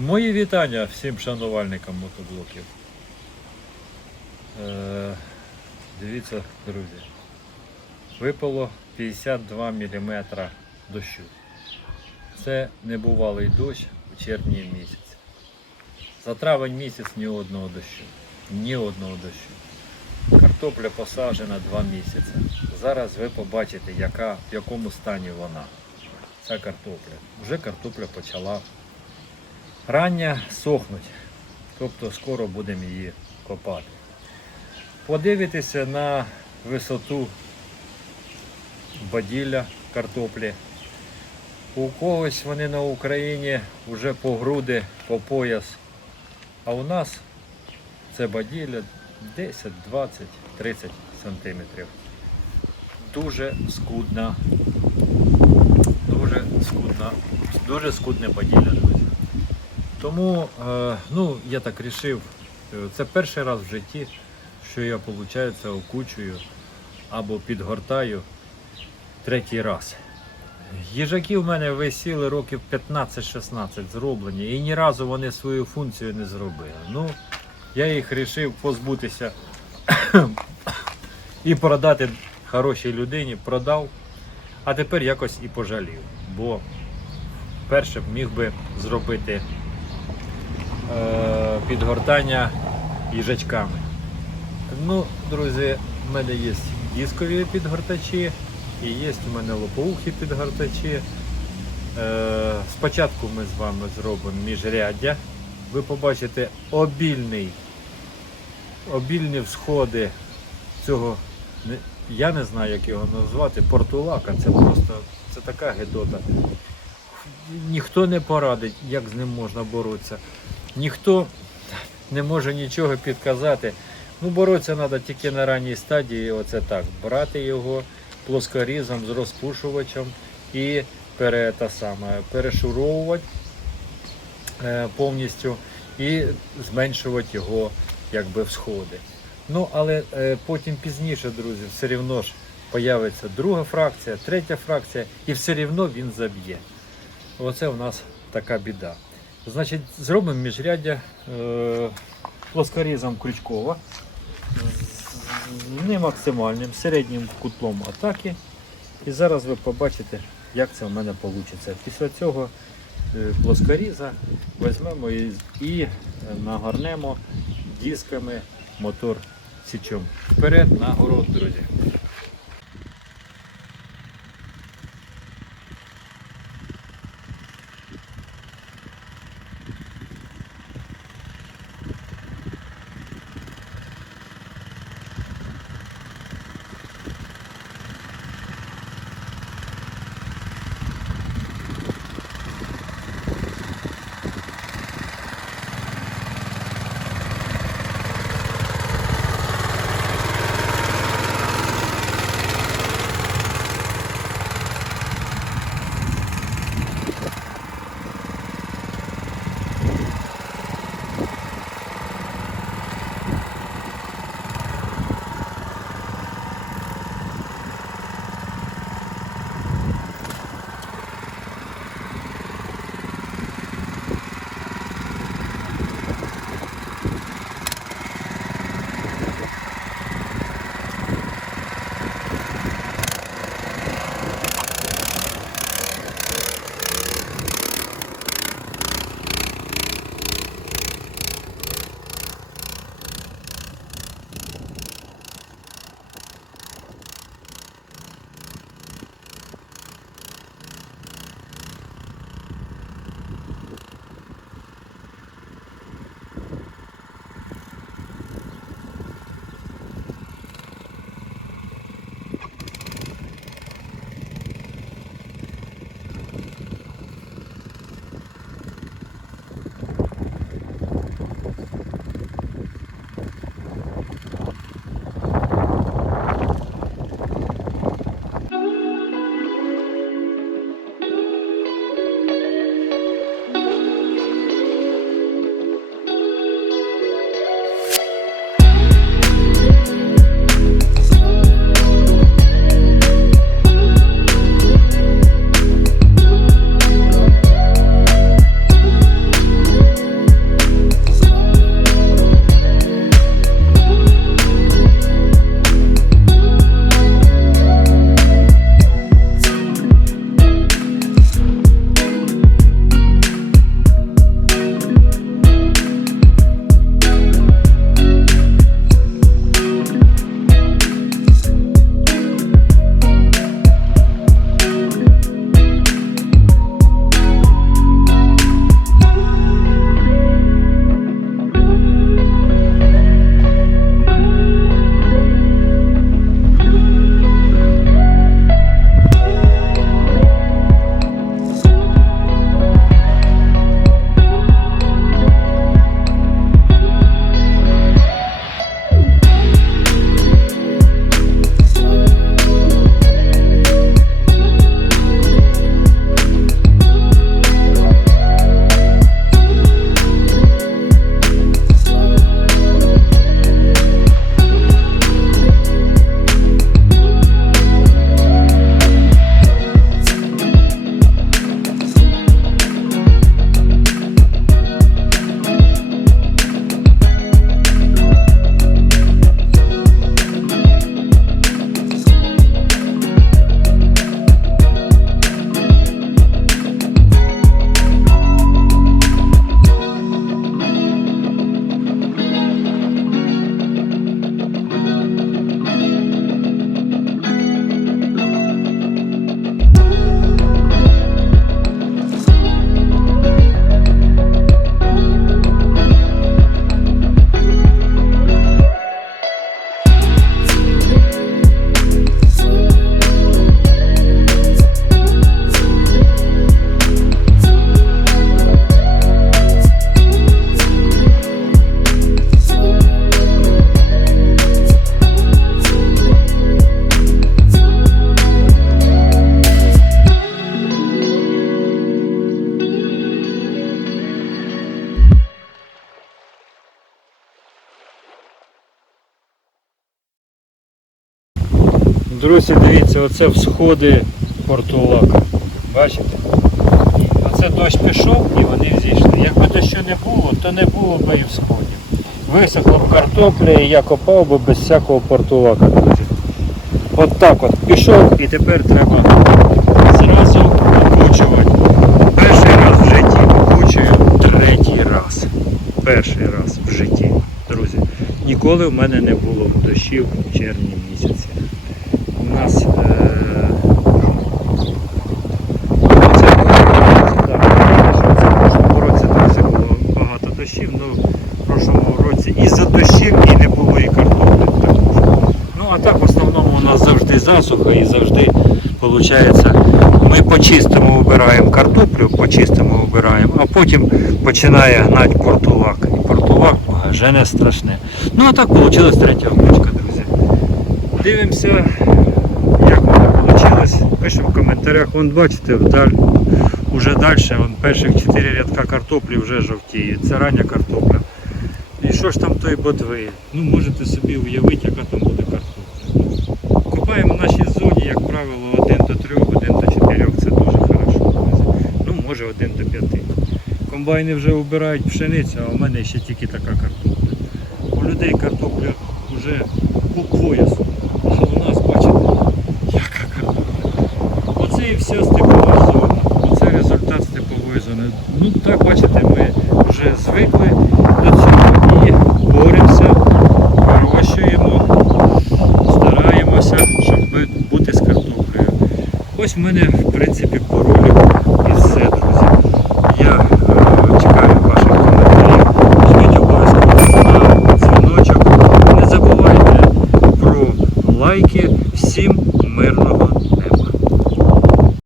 Мої вітання всім шанувальникам мотоблоків. Е, дивіться, друзі. Випало 52 мм дощу. Це небувалий дощ у червні місяці. За травень місяць ні одного дощу. Ні одного дощу. Картопля посаджена 2 місяці. Зараз ви побачите, яка, в якому стані вона. Ця картопля. Вже картопля почала рання сохнуть. Тобто скоро будемо її копати. Подивитися на висоту баділля картоплі. У когось вони на Україні вже по груди, по пояс. А у нас це баділля 10, 20, 30 сантиметрів. Дуже скудна, дуже скудна, дуже скудне баділля, друзі. Тому, е, ну, я так рішив, е, це перший раз в житті, що я, виходить, окучую або підгортаю третій раз. Їжаки в мене висіли років 15-16 зроблені, і ні разу вони свою функцію не зробили. Ну, я їх вирішив позбутися і продати хорошій людині, продав, а тепер якось і пожалів. Бо перше б міг би зробити підгортання їжачками. Ну, друзі, в мене є дискові підгортачі і є у мене лопоухі підгортачі. Е, спочатку ми з вами зробимо міжряддя. Ви побачите обільний, обільні всходи цього. Я не знаю, як його назвати, портулака. Це просто це така гедота. Ніхто не порадить, як з ним можна боротися. Ніхто не може нічого підказати. Ну, боротися треба тільки на ранній стадії, оце так. Брати його плоскорізом з розпушувачем і пере, та саме, перешуровувати е, повністю і зменшувати його якби, всходи. Ну, але е, потім пізніше, друзі, все одно ж появиться друга фракція, третя фракція, і все одно він заб'є. Оце у нас така біда. Значить, зробимо міжряддя е, плоскорізом крючкова, не максимальним, середнім кутлом атаки. І зараз ви побачите, як це в мене вийде. Після цього е, плоскоріза візьмемо і, і е, нагорнемо дисками мотор січом. Вперед на город, друзі. Друзі, дивіться, оце всходи портулака. Бачите? Оце дощ пішов і вони взійшли. Якби дощу не було, то не було б і всходів. Висохла б картопля і я копав би без всякого портулака, друзі. От так от пішов і тепер треба зразу окучувати. Перший раз в житті окучую третій раз. Перший раз в житті, друзі. Ніколи в мене не було дощів в червні місяці. У нас е- це, так, що це в прошлому році дуже було багато дощів, але в році із-за дощів і не було і картоплі. Ну а так в основному у нас завжди засуха і завжди виходить, ми по-чистому вибираємо картоплю, по-чистому вибираємо, а потім починає гнати портулак. І портулак не страшне. Ну а так вийшла третя обичка, друзі. Дивимося, як воно вийшло. Пишемо в коментарях, вон бачите, вдаль, уже далі, перших 4 рядка картоплі вже жовтіє. Це рання картопля. Що ж там той ботви? Ну можете собі уявити, яка там буде картопля. Купаємо в нашій зоні, як правило, 1 до 3, 1 до 4. Це дуже хорошо. Ну, може 1 до 5. Комбайни вже вбирають пшеницю, а у мене ще тільки така картопля. У людей картопля вже по поясу. А у нас, бачите, яка картопля. Оце і вся степова зона. Оце результат степової зони. Ну так, бачите, ми вже звикли до цього і боремося, вирощуємо, стараємося, щоб би- бути з картоплею. Ось в мене, в принципі, по ролику